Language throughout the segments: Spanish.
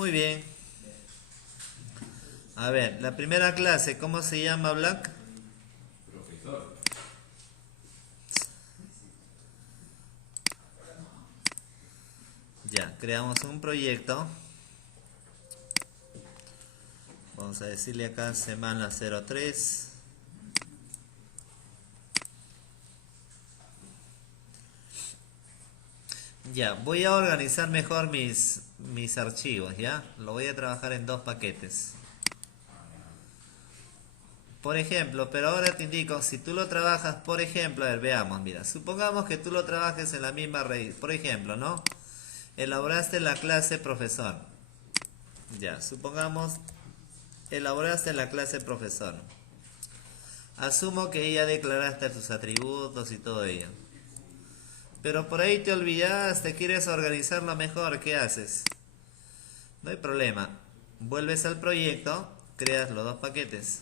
Muy bien. A ver, la primera clase, ¿cómo se llama, Black? Profesor. Ya, creamos un proyecto. Vamos a decirle acá semana 03. Ya, voy a organizar mejor mis archivos, ¿ya? Lo voy a trabajar en dos paquetes. Por ejemplo, pero ahora te indico, si tú lo trabajas, por ejemplo, a ver, veamos, mira, supongamos que tú lo trabajes en la misma raíz. Por ejemplo, ¿no? Elaboraste la clase profesor. Ya, supongamos, elaboraste la clase profesor. Asumo que ya declaraste tus atributos y todo ello. Pero por ahí te olvidaste, quieres organizarlo mejor, ¿qué haces? No hay problema. Vuelves al proyecto, creas los dos paquetes.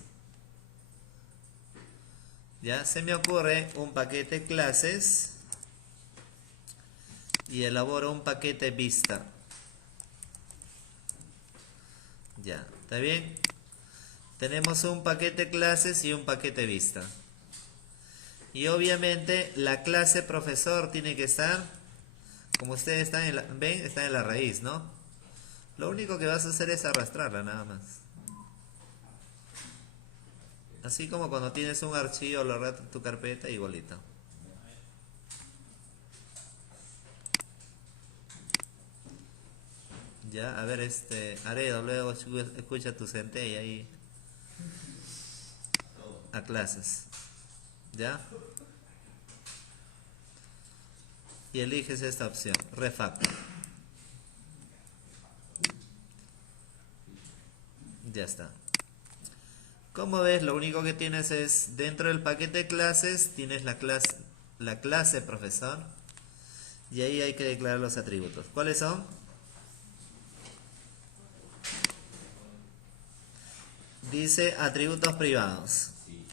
Ya se me ocurre un paquete clases y elaboro un paquete vista. Ya, ¿está bien? Tenemos un paquete clases y un paquete vista. Y obviamente la clase profesor tiene que estar, como ustedes están ven, está en la raíz, ¿no? Lo único que vas a hacer es arrastrarla nada más. Así como cuando tienes un archivo, lo arrastras en tu carpeta, igualito. Ya, a ver, Aredo, luego escucha tu centella ahí a clases. ¿Ya? Y eliges esta opción, refactor. Ya está. Como ves, lo único que tienes es, dentro del paquete clases, tienes la clase profesor. Y ahí hay que declarar los atributos. ¿Cuáles son? Dice atributos privados. Sí.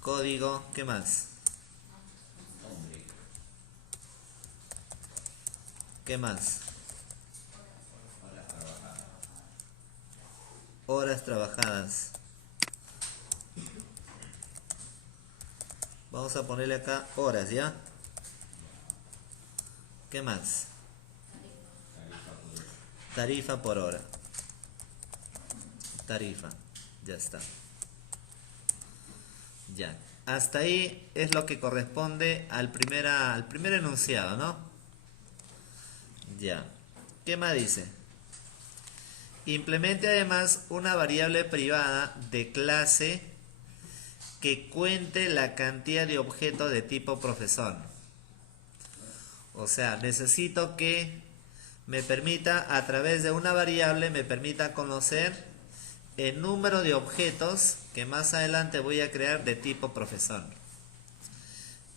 Código, ¿qué más? Hombre. ¿Qué más? Horas trabajadas. Horas trabajadas. Vamos a ponerle acá horas, ¿ya? ¿Qué más? Tarifa por hora. Tarifa por hora. Tarifa. Ya está. Ya. Hasta ahí es lo que corresponde al primer enunciado, ¿no? Ya. ¿Qué más dice? Implemente además una variable privada de clase que cuente la cantidad de objetos de tipo profesor. O sea, necesito que me permita, a través de una variable, me permita conocer el número de objetos que más adelante voy a crear de tipo profesor.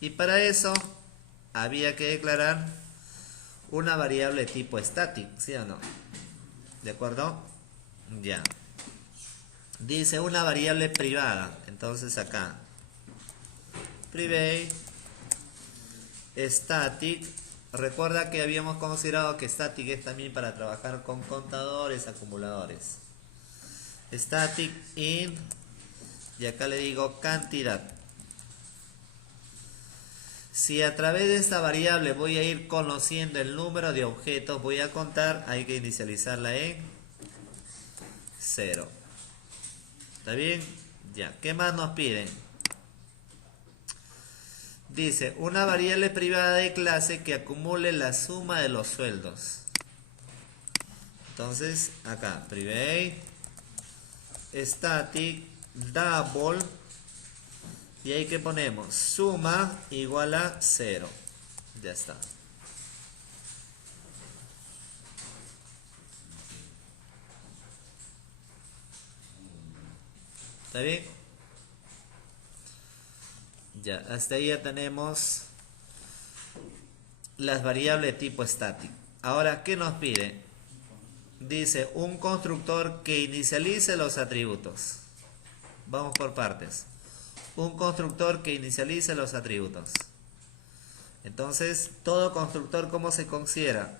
Y para eso había que declarar una variable tipo static, ¿sí o no? ¿De acuerdo? Ya. Dice una variable privada. Entonces acá. Private static. Recuerda que habíamos considerado que static es también para trabajar con contadores, acumuladores. Static int. Y acá le digo cantidad. Si a través de esta variable voy a ir conociendo el número de objetos, voy a contar, hay que inicializarla en 0. ¿Está bien? Ya. ¿Qué más nos piden? Dice, una variable privada de clase que acumule la suma de los sueldos. Entonces, acá, private, static, double, y ahí que ponemos, suma igual a 0. Ya está. ¿Está bien? Ya, hasta ahí ya tenemos las variables tipo static. Ahora, ¿qué nos pide? Dice, un constructor que inicialice los atributos. Vamos por partes. Un constructor que inicialice los atributos. Entonces, todo constructor, ¿cómo se considera?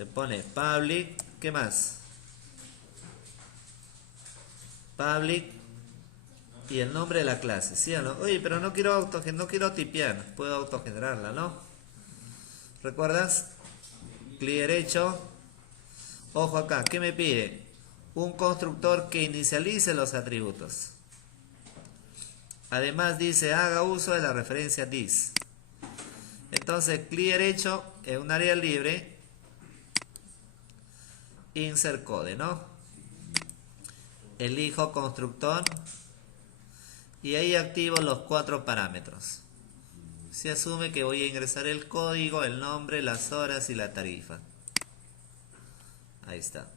Se pone public, ¿qué más? Public y el nombre de la clase, ¿sí o no? Oye, pero no quiero tipear, puedo autogenerarla, ¿no? ¿Recuerdas? Clic derecho. Ojo acá, ¿qué me pide? Un constructor que inicialice los atributos. Además dice, haga uso de la referencia this. Entonces, clic derecho en un área libre, insert code, ¿no? Elijo constructor y ahí activo los 4 parámetros. Se asume que voy a ingresar el código, el nombre, las horas y la tarifa. Ahí está.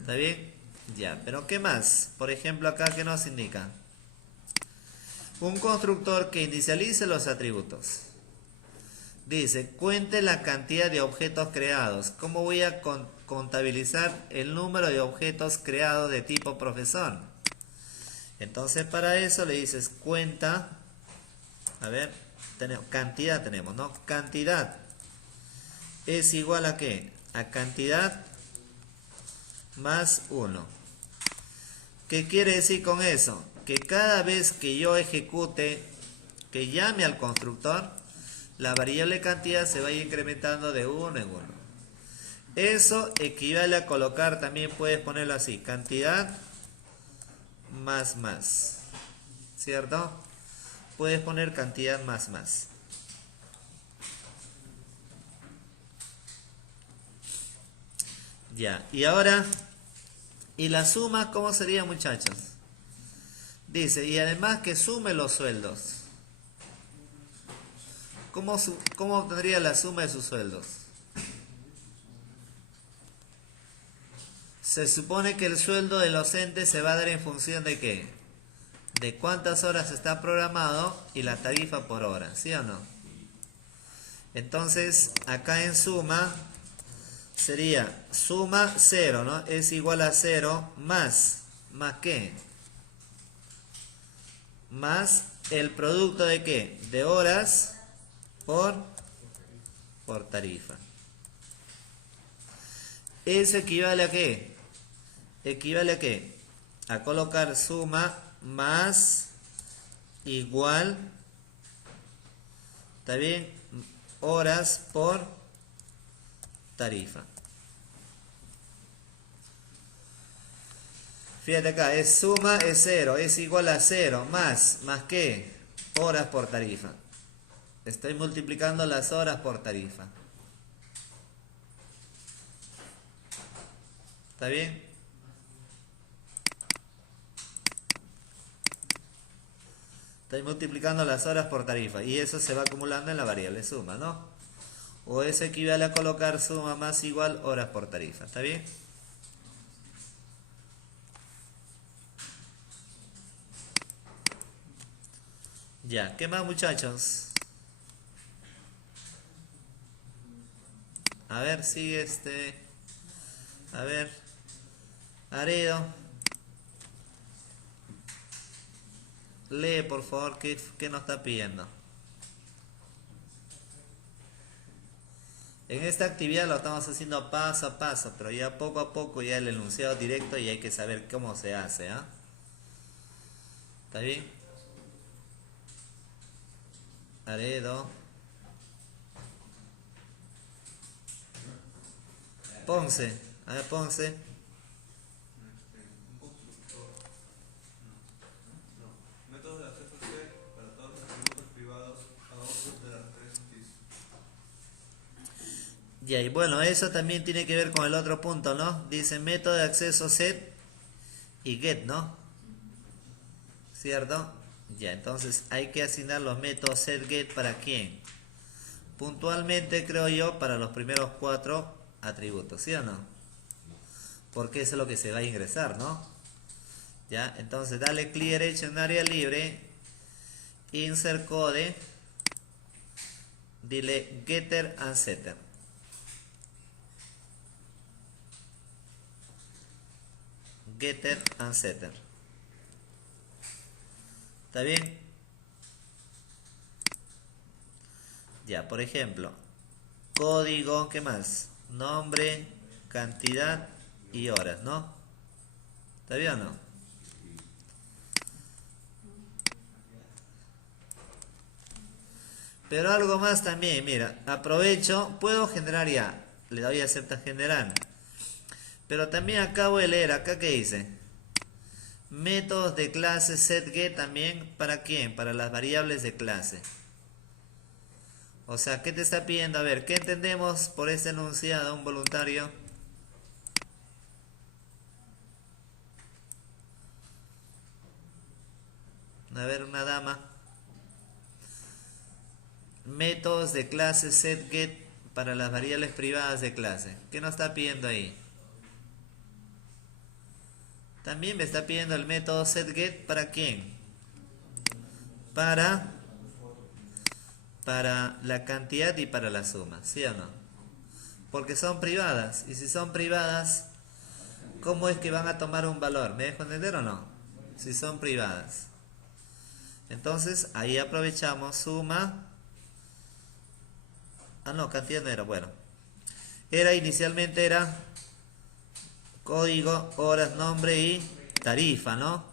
¿Está bien? Ya, pero ¿qué más? Por ejemplo, acá, ¿qué nos indica? Un constructor que inicialice los atributos. Dice, cuente la cantidad de objetos creados. ¿Cómo voy a contabilizar el número de objetos creados de tipo profesor? Entonces, para eso le dices cuenta. A ver, cantidad tenemos, ¿no? Cantidad es igual a ¿qué? A cantidad más 1. ¿Qué quiere decir con eso? Que cada vez que yo ejecute, que llame al constructor, la variable cantidad se va a ir incrementando de 1 en 1. Eso equivale a colocar, también puedes ponerlo así, cantidad más. ¿Cierto? Puedes poner cantidad más. Ya, y ahora, ¿y la suma cómo sería, muchachos? Dice, y además que sume los sueldos. ¿Cómo obtendría la suma de sus sueldos? Se supone que el sueldo del docente se va a dar en función de ¿qué? De cuántas horas está programado y la tarifa por hora, ¿sí o no? Entonces, acá en suma sería suma 0, ¿no? Es igual a 0 ¿más qué? Más el producto de ¿qué? De horas por tarifa. ¿Eso equivale a qué? ¿Equivale a qué? A colocar suma más igual, ¿está bien? Horas por tarifa. Fíjate acá, es suma es 0, es igual a 0, más ¿qué? Horas por tarifa. Estoy multiplicando las horas por tarifa. ¿Está bien? Estoy multiplicando las horas por tarifa y eso se va acumulando en la variable suma, ¿no? O eso equivale a colocar suma más igual horas por tarifa. ¿Está bien? Ya, ¿qué más, muchachos? A ver, sigue a ver, Aredo. Lee, por favor, qué nos está pidiendo. En esta actividad lo estamos haciendo paso a paso, pero ya poco a poco ya el enunciado directo y hay que saber cómo se hace, ¿ah? ¿Está bien? Aredo. Ponce. A ver, Ponce. Métodos de acceso C para todos los atributos privados a otros de las referencias TIS. Ya, y bueno, eso también tiene que ver con el otro punto, ¿no? Dice método de acceso set y get, ¿no? ¿Cierto? Ya, entonces hay que asignar los métodos set, get, ¿para quién? Puntualmente, creo yo, para los primeros 4 atributos, ¿sí o no? Porque eso es lo que se va a ingresar, ¿no? Ya, entonces dale clic derecho en área libre, insert code, dile getter and setter. Getter and setter. ¿Está bien? Ya, por ejemplo, código, ¿qué más? Nombre, cantidad y horas, ¿no? ¿Está bien o no? Pero algo más también, mira, aprovecho, puedo generar ya, le doy a aceptar generar. Pero también acá voy a leer, acá que dice, métodos de clase setGet también, ¿para quién? Para las variables de clase. O sea, ¿qué te está pidiendo? A ver, ¿qué entendemos por este enunciado, un voluntario? A ver, una dama. Métodos de clase setGet para las variables privadas de clase. ¿Qué nos está pidiendo ahí? También me está pidiendo el método setGet, ¿para quién? Para la cantidad y para la suma, ¿sí o no? Porque son privadas, y si son privadas, ¿cómo es que van a tomar un valor? ¿Me dejo entender o no? Si son privadas. Entonces, ahí aprovechamos suma. Ah, no, cantidad no era, bueno. Inicialmente era código, horas, nombre y tarifa, ¿no?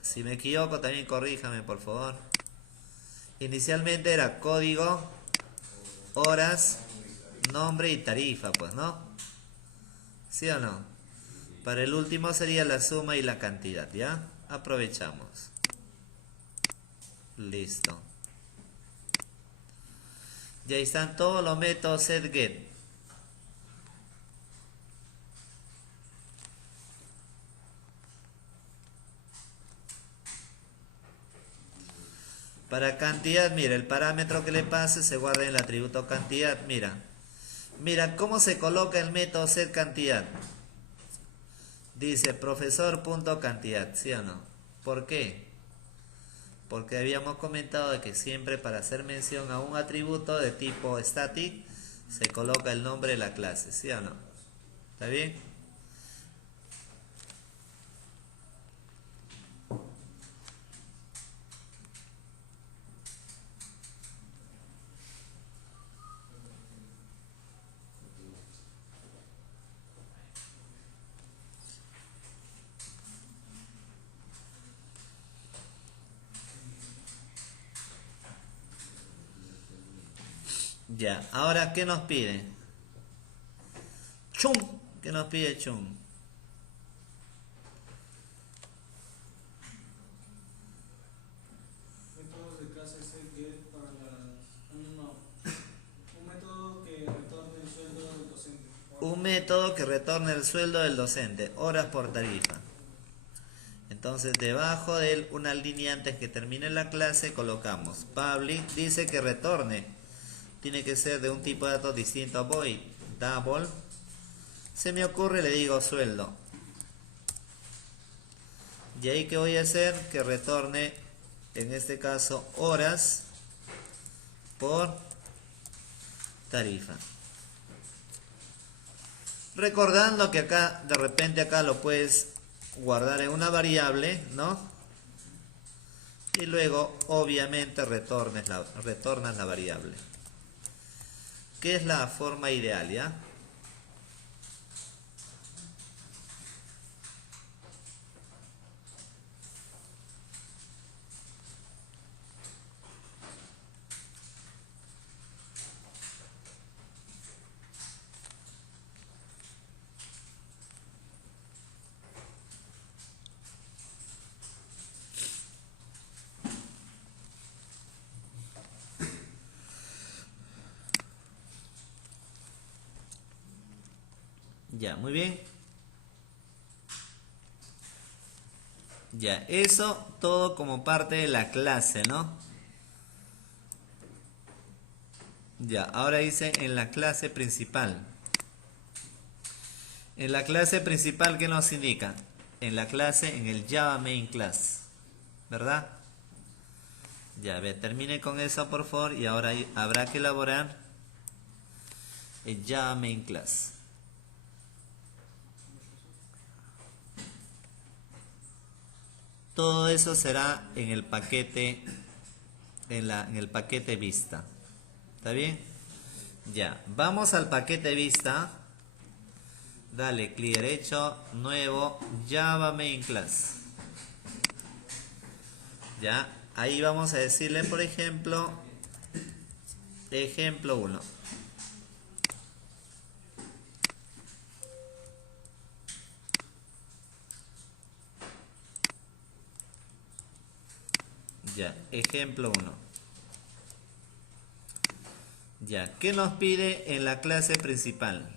Si me equivoco, también corríjame, por favor. Inicialmente era código, horas, nombre y tarifa, pues, ¿no? ¿Sí o no? Para el último sería la suma y la cantidad, ¿ya? Aprovechamos. Listo. Y ahí están todos los métodos setGet. Para cantidad, mira, el parámetro que le pase se guarda en el atributo cantidad. Mira cómo se coloca el método setCantidad. Dice profesor.cantidad, ¿sí o no? ¿Por qué? Porque habíamos comentado de que siempre para hacer mención a un atributo de tipo static se coloca el nombre de la clase, ¿sí o no? ¿Está bien? Ya, ahora, ¿qué nos pide? Chum. ¿Qué nos pide Chum? Métodos de clase setGet para las... No. Un método que retorne el sueldo del docente. Un método que retorne el sueldo del docente, horas por tarifa. Entonces, debajo de él, una línea antes que termine la clase, colocamos public, dice que retorne. Tiene que ser de un tipo de datos distinto a void. Double. Se me ocurre, le digo sueldo. Y ahí, ¿qué voy a hacer? Que retorne, en este caso, horas por tarifa. Recordando que acá, de repente acá lo puedes guardar en una variable, ¿no? Y luego, obviamente, retornas la variable. ¿Qué es la forma ideal, ya? Ya, muy bien. Ya, eso todo como parte de la clase, ¿no? Ya, ahora dice en la clase principal. En la clase principal, ¿qué nos indica? En la clase, en el Java Main Class, ¿verdad? Ya, a ver, termine con eso por favor y ahora habrá que elaborar el Java Main Class. Todo eso será en el paquete, en el paquete vista. ¿Está bien? Ya, vamos al paquete vista. Dale, clic derecho, nuevo, Java Main Class. Ya, ahí vamos a decirle, por ejemplo, ejemplo 1. Ya, ejemplo 1. Ya, ¿qué nos pide en la clase principal?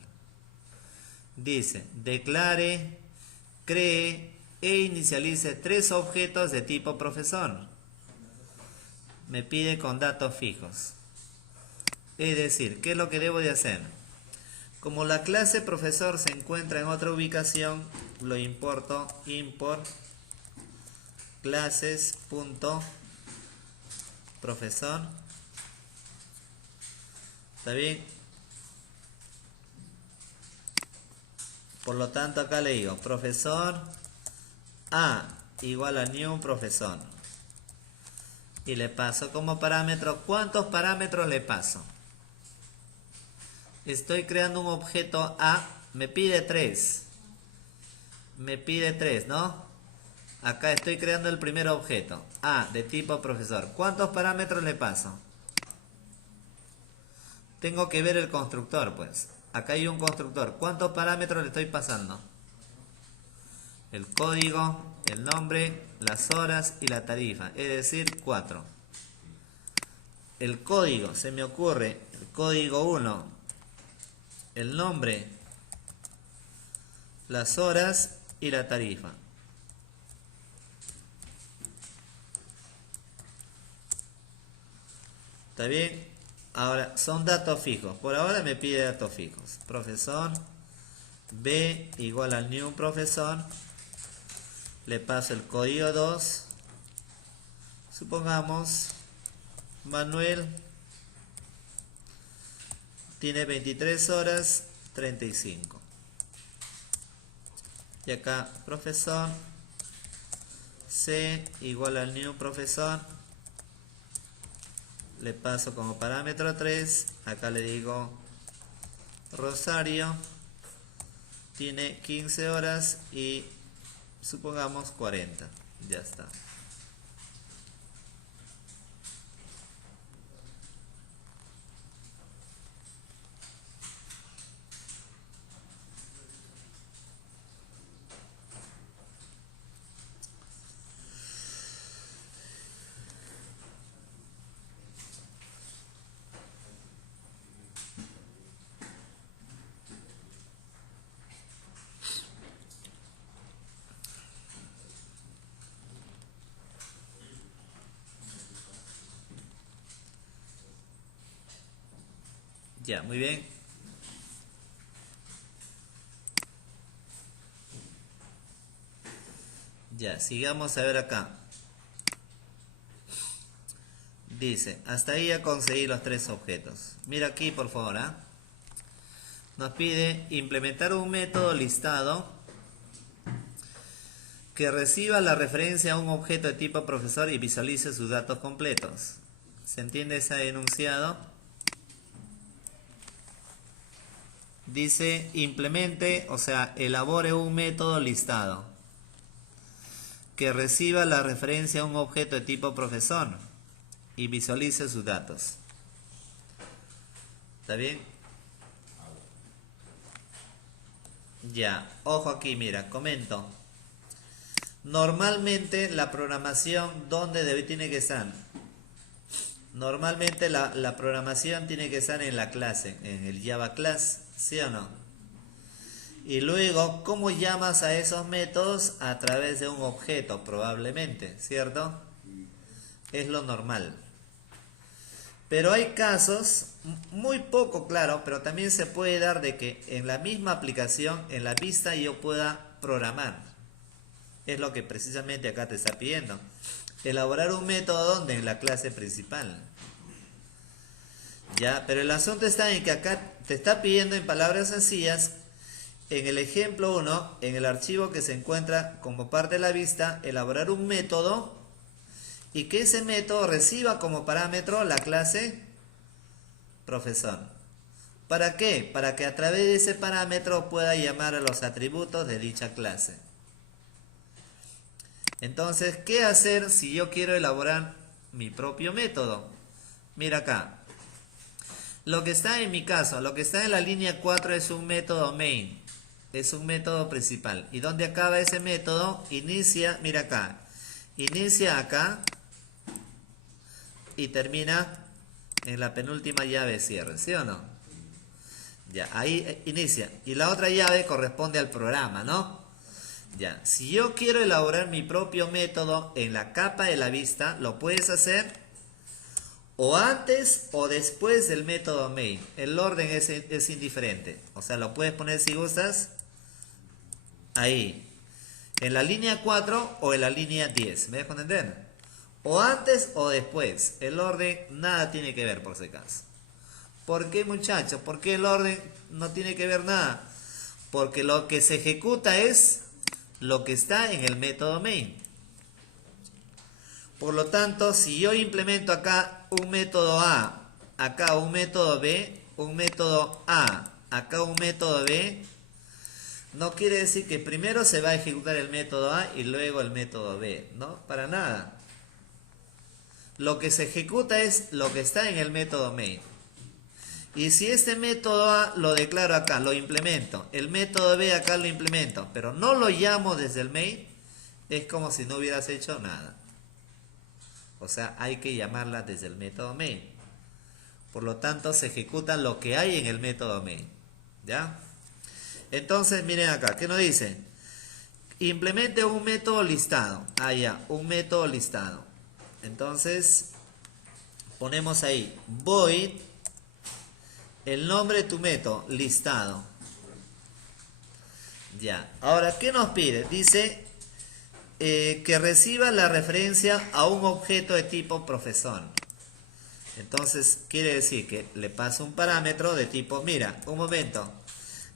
Dice, declare, cree e inicialice 3 objetos de tipo profesor. Me pide con datos fijos. Es decir, ¿qué es lo que debo de hacer? Como la clase profesor se encuentra en otra ubicación, lo importo, import clases.profesor. ¿Está bien? Por lo tanto, acá le digo, profesor A igual a new profesor. Y le paso como parámetro, ¿cuántos parámetros le paso? Estoy creando un objeto A, me pide 3. Me pide 3, ¿no? Acá estoy creando el primer objeto, A, de tipo profesor. ¿Cuántos parámetros le paso? Tengo que ver el constructor, pues. Acá hay un constructor. ¿Cuántos parámetros le estoy pasando? El código, el nombre, las horas y la tarifa. Es decir, 4. El código, se me ocurre, el código 1, el nombre, las horas y la tarifa. ¿Está bien? Ahora, son datos fijos. Por ahora me pide datos fijos. Profesor B igual al new profesor. Le paso el código 2. Supongamos, Manuel tiene 23 horas 35. Y acá, profesor C igual al new profesor. Le paso como parámetro 3. Acá le digo Rosario tiene 15 horas y supongamos 40. Ya está. Ya, muy bien. Ya, sigamos a ver acá. Dice, hasta ahí ya conseguí los 3 objetos. Mira aquí, por favor, ¿ah? Nos pide implementar un método listado que reciba la referencia a un objeto de tipo profesor y visualice sus datos completos. ¿Se entiende ese enunciado? Dice, implemente, o sea, elabore un método listado que reciba la referencia a un objeto de tipo profesor y visualice sus datos. ¿Está bien? Ya, ojo aquí, mira, comento. Normalmente la programación, ¿dónde tiene que estar? Normalmente la programación tiene que estar en la clase, en el Java Class, ¿sí o no? Y luego, ¿cómo llamas a esos métodos? A través de un objeto, probablemente, ¿cierto? Es lo normal. Pero hay casos, muy poco claro, pero también se puede dar de que en la misma aplicación, en la vista, yo pueda programar. Es lo que precisamente acá te está pidiendo. Elaborar un método donde en la clase principal. Ya, pero el asunto está en que acá te está pidiendo en palabras sencillas, en el ejemplo 1, en el archivo que se encuentra como parte de la vista, elaborar un método y que ese método reciba como parámetro la clase profesor. ¿Para qué? Para que a través de ese parámetro pueda llamar a los atributos de dicha clase. Entonces, ¿qué hacer si yo quiero elaborar mi propio método? Mira acá. Lo que está en mi caso, lo que está en la línea 4 es un método main. Es un método principal. ¿Y dónde acaba ese método? Inicia, mira acá. Inicia acá y termina en la penúltima llave de cierre, ¿sí o no? Ya, ahí inicia. Y la otra llave corresponde al programa, ¿no? Ya, si yo quiero elaborar mi propio método en la capa de la vista, lo puedes hacer o antes o después del método main. El orden es indiferente. O sea, lo puedes poner si gustas ahí. En la línea 4 o en la línea 10. ¿Me dejo entender? O antes o después. El orden nada tiene que ver por si acaso. ¿Por qué, muchachos? ¿Por qué el orden no tiene que ver nada? Porque lo que se ejecuta es lo que está en el método main. Por lo tanto, si yo implemento acá un método A, acá un método B, un método A, acá un método B, no quiere decir que primero se va a ejecutar el método A y luego el método B, ¿no? Para nada. Lo que se ejecuta es lo que está en el método main. Y si este método A lo declaro acá, lo implemento, el método B acá lo implemento, pero no lo llamo desde el main, es como si no hubieras hecho nada. O sea, hay que llamarla desde el método main. Por lo tanto, se ejecuta lo que hay en el método main. ¿Ya? Entonces, miren acá, ¿qué nos dice? Implemente un método listado. Ah, ya, un método listado. Entonces, ponemos ahí, void, el nombre de tu método, listado. Ya, ahora, ¿qué nos pide? Dice que reciba la referencia a un objeto de tipo profesor. Entonces, quiere decir que le paso un parámetro de tipo, mira, un momento.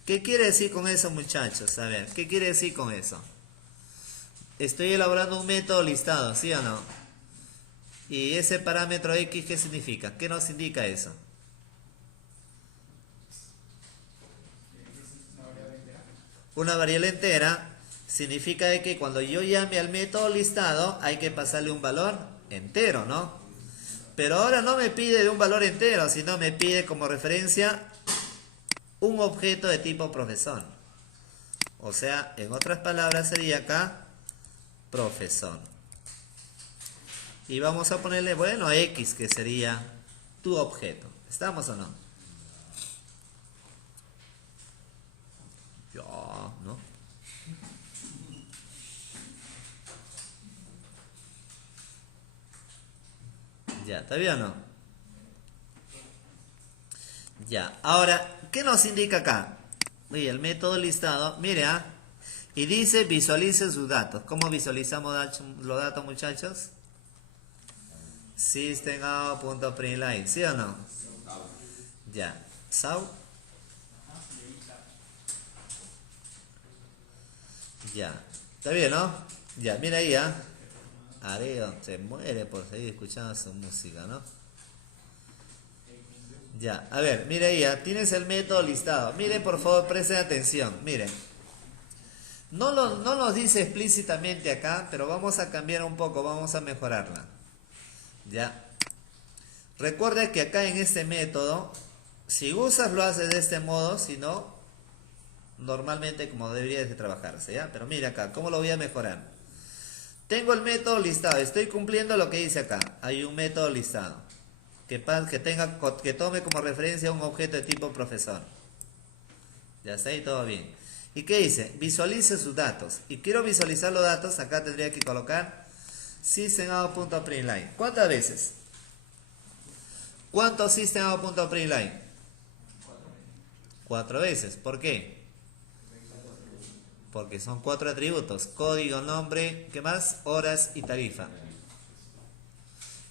¿Qué quiere decir con eso, muchachos? A ver, ¿qué quiere decir con eso? Estoy elaborando un método listado, ¿sí o no? Y ese parámetro X, ¿qué significa? ¿Qué nos indica eso? Una variable entera significa de que cuando yo llame al método listado hay que pasarle un valor entero, ¿no? Pero ahora no me pide de un valor entero, sino me pide como referencia un objeto de tipo profesor. O sea, en otras palabras sería acá profesor. Y vamos a ponerle, bueno, X, que sería tu objeto. ¿Estamos o no? Ya, ¿no? Ya, ¿está bien o no? Ya, ahora, ¿qué nos indica acá? Oye, el método listado, mire, y dice visualice sus datos. ¿Cómo visualizamos los datos, muchachos? System.out.println, ¿sí o no? Ya, sau. Ya, ¿está bien, no? Ya, mira ahí, Areo se muere por seguir escuchando su música, ¿no? Ya, a ver, mira ahí, tienes el método listado. Miren, por favor, presten atención, miren. No nos dice explícitamente acá, pero vamos a cambiar un poco, vamos a mejorarla. Ya. Recuerda que acá en este método, si usas lo haces de este modo, si no, normalmente como debería de trabajarse, ¿ya? Pero mira acá, ¿cómo lo voy a mejorar? Tengo el método listado, estoy cumpliendo lo que dice acá. Hay un método listado que tome como referencia un objeto de tipo profesor. Ya está ahí todo bien. ¿Y qué dice? Visualice sus datos. Y quiero visualizar los datos, acá tendría que colocar system.out.println. ¿Cuántas veces? ¿Cuántos system.out.println? 4 veces. ¿Por qué? Porque son 4 atributos: código, nombre, ¿qué más? Horas y tarifa.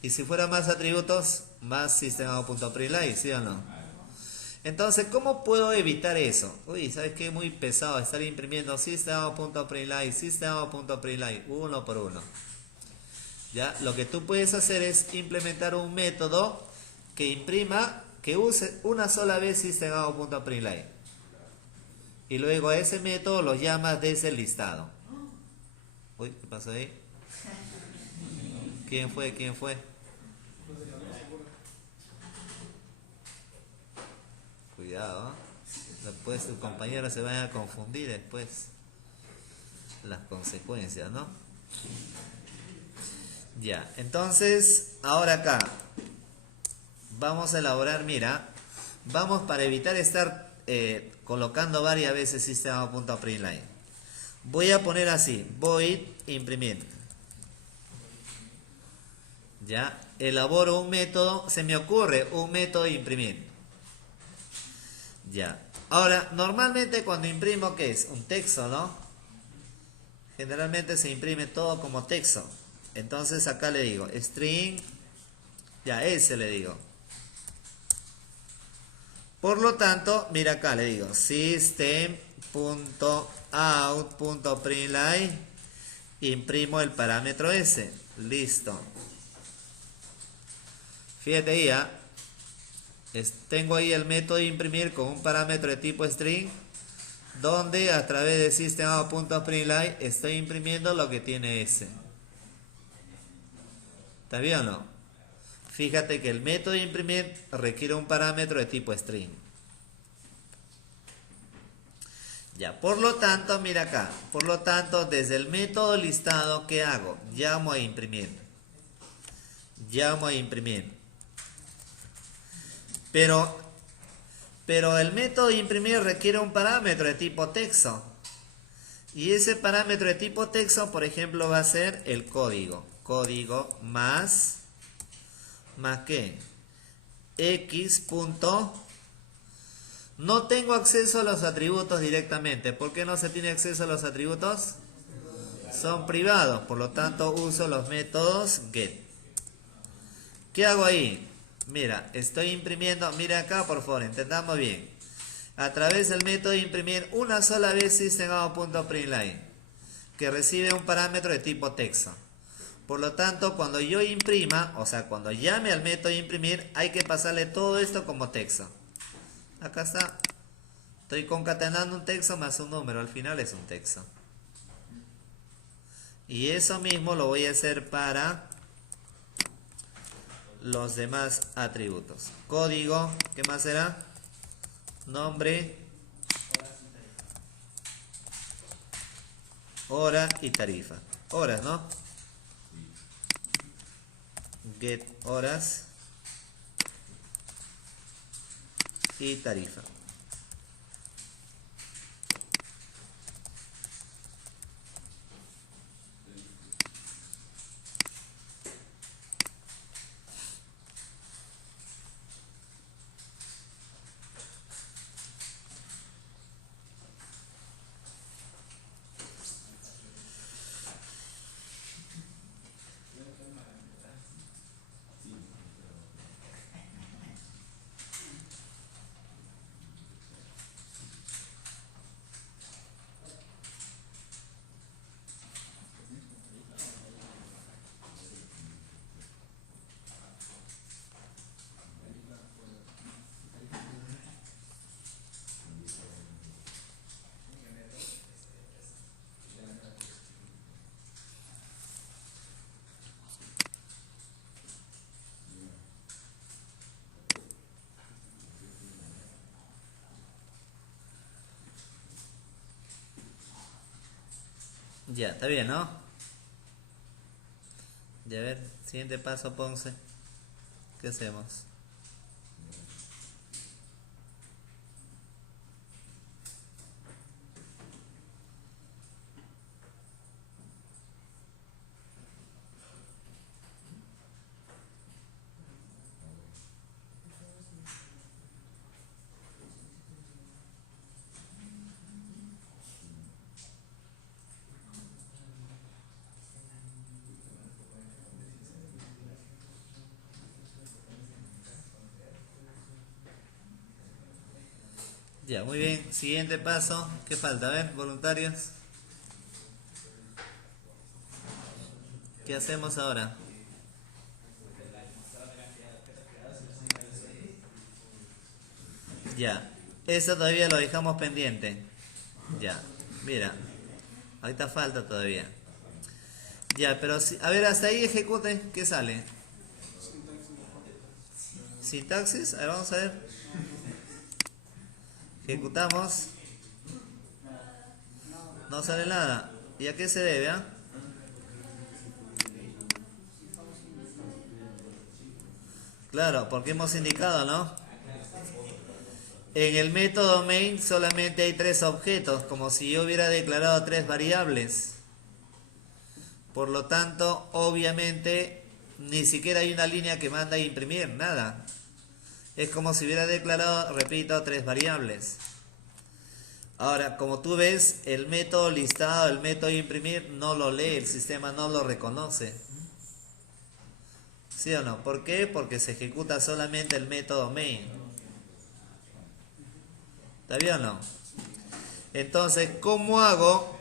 Y si fuera más atributos, más system.out.println, ¿sí o no? Entonces, ¿cómo puedo evitar eso? Uy, ¿sabes qué? Muy pesado estar imprimiendo system.out.println, system.out.println, uno por uno. ¿Ya? Lo que tú puedes hacer es implementar un método que imprima que use una sola vez system.out.println. Y luego a ese método lo llamas desde el listado. Uy, ¿qué pasó ahí? ¿Quién fue? ¿Quién fue? Cuidado, ¿eh? Después tus compañeros se van a confundir después. Las consecuencias, ¿no? Ya, entonces, ahora acá vamos a elaborar, mira, vamos para evitar estar colocando varias veces system.out.println. Voy a poner así, void imprimir. Ya, elaboro un método, se me ocurre un método imprimir. Ya, ahora, normalmente cuando imprimo, ¿qué es? Un texto, ¿no? Generalmente se imprime todo como texto. Entonces acá le digo string, ya ese le digo. Por lo tanto, mira acá le digo system.out.println, imprimo el parámetro ese. Listo. Fíjate ahí, tengo ahí el método de imprimir con un parámetro de tipo string, donde a través de system.out.println estoy imprimiendo lo que tiene ese. ¿Está bien o no? Fíjate que el método de imprimir requiere un parámetro de tipo string. Ya, por lo tanto, mira acá. Por lo tanto, desde el método listado, ¿qué hago? Llamo a imprimir. Llamo a imprimir. Pero el método de imprimir requiere un parámetro de tipo texto. Y ese parámetro de tipo texto, por ejemplo, va a ser el código. Código más ¿qué? X punto. No tengo acceso a los atributos directamente. ¿Por qué no se tiene acceso a los atributos? Son privados, por lo tanto uso los métodos get. ¿Qué hago ahí? Mira, estoy imprimiendo, mira acá por favor, entendamos bien. A través del método de imprimir una sola vez system.out.println, que recibe un parámetro de tipo texto. Por lo tanto, cuando yo imprima, o sea, cuando llame al método de imprimir, hay que pasarle todo esto como texto. Acá está. Estoy concatenando un texto más un número, al final es un texto. Y eso mismo lo voy a hacer para los demás atributos. Código, ¿qué más será? Nombre, hora y tarifa. Horas, ¿no? Get horas y tarifa. Ya, está bien, ¿no? Ya, a ver, siguiente paso, Ponce. ¿Qué hacemos? Ya, muy bien. Siguiente paso. ¿Qué falta? A ver, voluntarios. ¿Qué hacemos ahora? Ya. Eso todavía lo dejamos pendiente. Ya. Mira. Ahorita falta todavía. Ya, pero si, a ver, hasta ahí ejecute. ¿Qué sale? Sintaxis. A ver, vamos a ver. Ejecutamos. No sale nada. ¿Y a qué se debe, ah? Claro, porque hemos indicado, ¿no? En el método main solamente hay 3 objetos, como si yo hubiera declarado 3 variables. Por lo tanto, obviamente, ni siquiera hay una línea que manda a imprimir, nada. Es como si hubiera declarado, repito, 3 variables. Ahora, como tú ves, el método listado, el método imprimir, no lo lee, el sistema no lo reconoce. ¿Sí o no? ¿Por qué? Porque se ejecuta solamente el método main. ¿Está bien o no? Entonces, ¿cómo hago?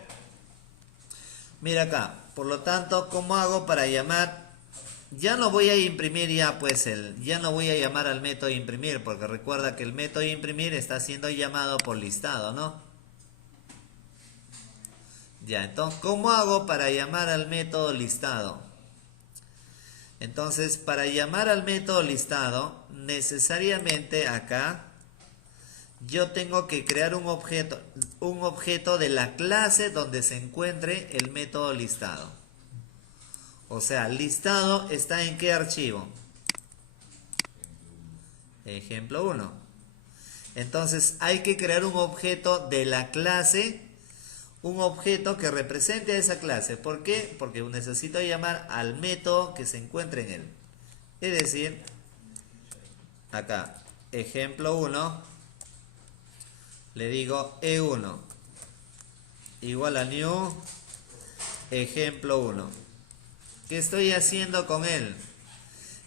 Mira acá. Por lo tanto, ¿cómo hago para llamar? Ya no voy a imprimir ya no voy a llamar al método imprimir, porque recuerda que el método imprimir está siendo llamado por listado, ¿no? Ya, entonces, ¿cómo hago para llamar al método listado? Entonces, para llamar al método listado, necesariamente acá yo tengo que crear un objeto de la clase donde se encuentre el método listado. O sea, listado está en qué archivo? Ejemplo 1. Entonces, hay que crear un objeto de la clase, un objeto que represente a esa clase. ¿Por qué? Porque necesito llamar al método que se encuentre en él. Es decir, acá, ejemplo 1, le digo E1 igual a new ejemplo 1. ¿Qué estoy haciendo con él?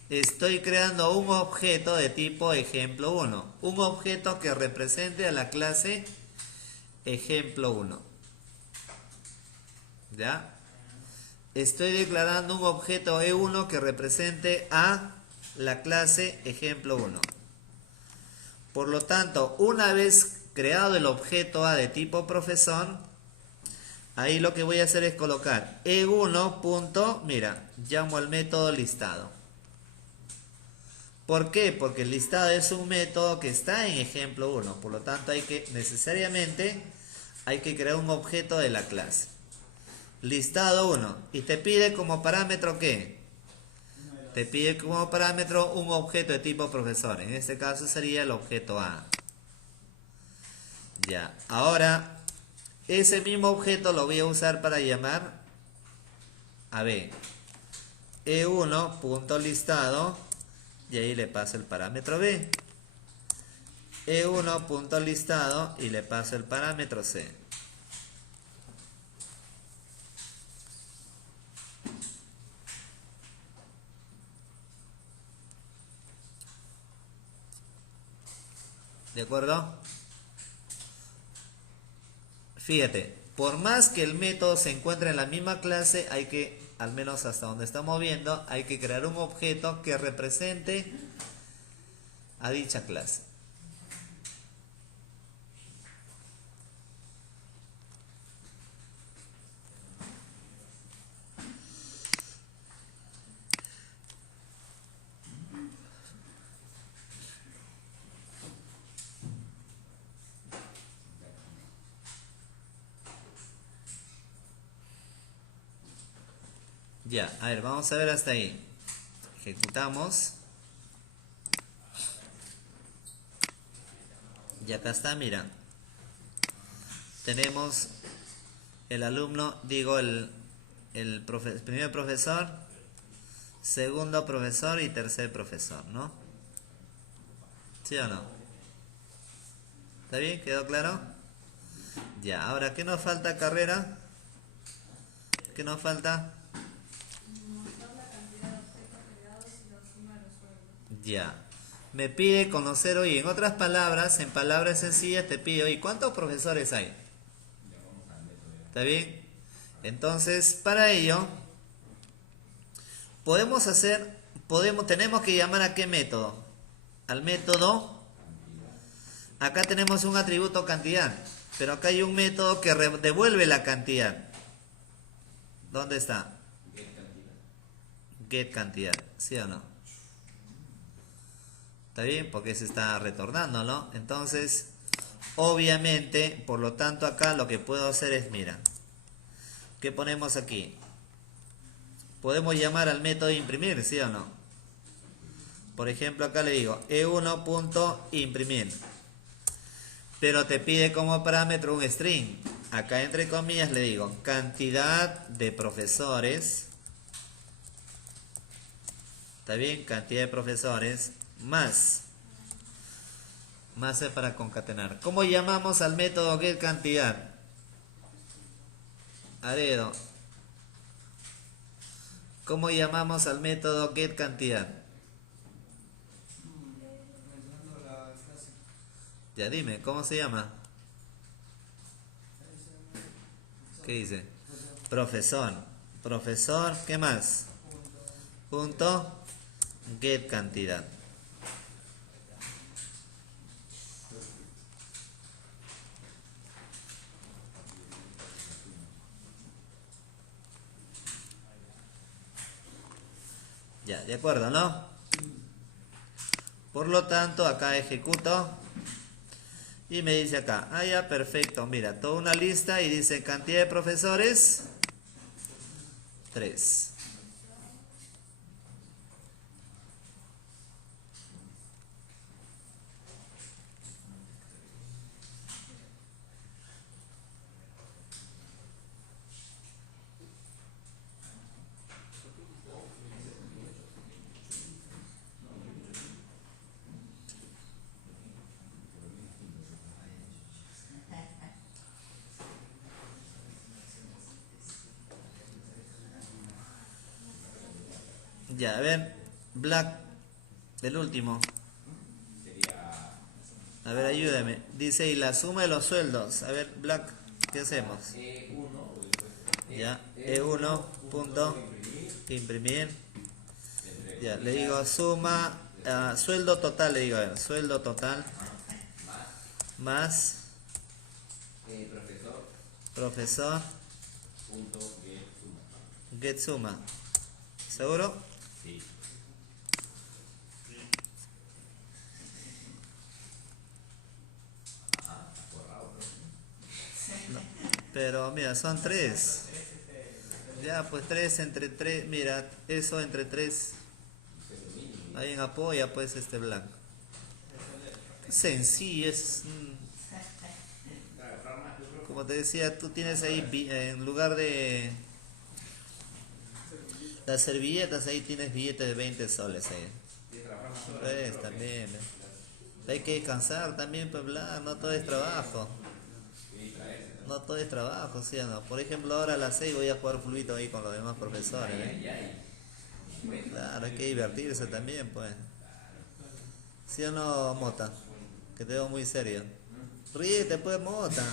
Estoy creando un objeto de tipo ejemplo 1. Un objeto que represente a la clase ejemplo 1. ¿Ya? Estoy declarando un objeto E1 que represente a la clase ejemplo 1. Por lo tanto, una vez creado el objeto A de tipo profesor, ahí lo que voy a hacer es colocar E1 punto, mira, llamo al método listado. ¿Por qué? Porque el listado es un método que está en ejemplo 1. Por lo tanto, necesariamente hay que crear un objeto de la clase. Listado 1. Y te pide como parámetro ¿qué? Te pide como parámetro un objeto de tipo profesor. En este caso sería el objeto A. Ya. Ahora, ese mismo objeto lo voy a usar para llamar a B. E1.listado. Y ahí le paso el parámetro B. E1.listado y le paso el parámetro C. ¿De acuerdo? Fíjate, por más que el método se encuentre en la misma clase, hay que, al menos hasta donde estamos viendo, hay que crear un objeto que represente a dicha clase. Ya, a ver, vamos a ver hasta ahí. Ejecutamos. Y acá está, mira. Tenemos el alumno, digo el primer profesor, segundo profesor y tercer profesor, ¿no? ¿Sí o no? ¿Está bien? ¿Quedó claro? Ya, ahora, ¿qué nos falta, carrera? ¿Qué nos falta? Ya. Me pide conocer, oye, en otras palabras, en palabras sencillas te pide, oye, ¿cuántos profesores hay? ¿Está bien? Entonces, para ello, tenemos que llamar a qué método. Al método Acá tenemos un atributo cantidad, pero acá hay un método que devuelve la cantidad. ¿Dónde está? Get cantidad. Get cantidad, ¿sí o no? ¿Está bien? Porque se está retornando, ¿no? Entonces, obviamente, por lo tanto acá lo que puedo hacer es, mira, ¿qué ponemos aquí? Podemos llamar al método imprimir, ¿sí o no? Por ejemplo, acá le digo e1.imprimir. Pero te pide como parámetro un string. Acá entre comillas le digo cantidad de profesores. ¿Está bien? Cantidad de profesores más. Más es para concatenar. ¿Cómo llamamos al método getCantidad? Aredo. ¿Cómo llamamos al método getCantidad? Mencionando la clase. Ya dime, ¿cómo se llama? ¿Qué dice? Profesor. Profesor, ¿qué más? Punto getCantidad. Ya, de acuerdo, ¿no? Por lo tanto, acá ejecuto y me dice acá, ah, ya, perfecto, mira, toda una lista y dice cantidad de profesores, 3. Ya, a ver, Black, el último. Sería A ver, ayúdame. Dice, y la suma de los sueldos. A ver, Black, ¿qué hacemos? E1 o después Ya, E1 punto imprimir. Ya, le digo suma, sueldo total, le digo, a ver, sueldo total más profesor profesor punto get suma. get suma. ¿Seguro? Sí. Forrado, No. Pero mira, son 3. Ya, pues 3 entre 3. Mira, eso entre 3. Alguien apoya, pues, este Black. Qué sencillo es. Como te decía, tú tienes ahí, en lugar de las servilletas, ahí tienes billetes de 20 soles. Ahí. Pues también. Hay que descansar también, pues, Black. No todo es trabajo. No todo es trabajo, ¿sí o no? Por ejemplo, ahora a las 6 voy a jugar fulbito ahí con los demás profesores. Claro, hay que divertirse también, pues. ¿Sí o no, Mota? Que te veo muy serio. Ríete, pues, Mota.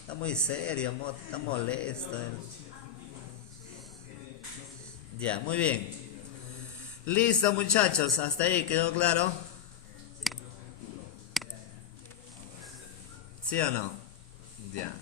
Está muy serio, Mota. Está molesto. Ya, muy bien. Listo, muchachos. Hasta ahí quedó claro. ¿Sí o no? Ya.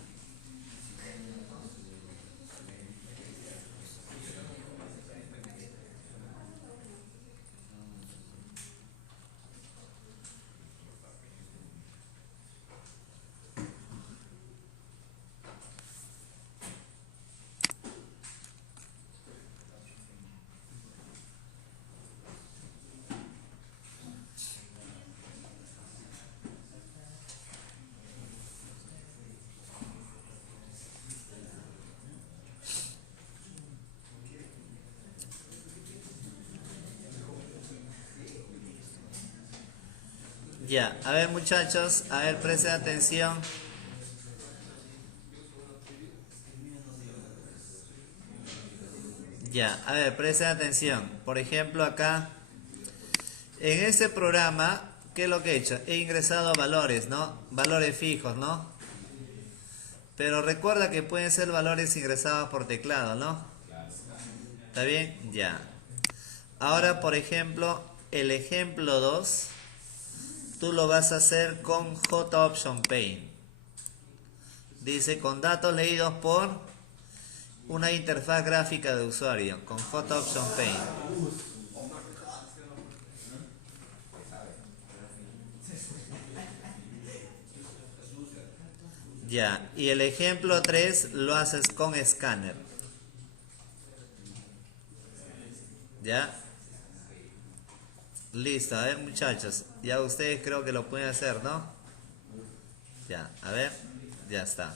Ya, a ver muchachos, a ver, presten atención. Ya, a ver, presten atención. Por ejemplo, acá, en este programa, ¿qué es lo que he hecho? He ingresado valores, ¿no? Valores fijos, ¿no? Pero recuerda que pueden ser valores ingresados por teclado, ¿no? ¿Está bien? Ya. Ahora, por ejemplo, el ejemplo 2, tú lo vas a hacer con JOption Paint. Dice, con datos leídos por una interfaz gráfica de usuario, con JOption Paint. Ya, y el ejemplo 3 lo haces con Scanner. ¿Ya? Listo, a ver muchachos, ya ustedes creo que lo pueden hacer, ¿no? Ya, a ver, ya está.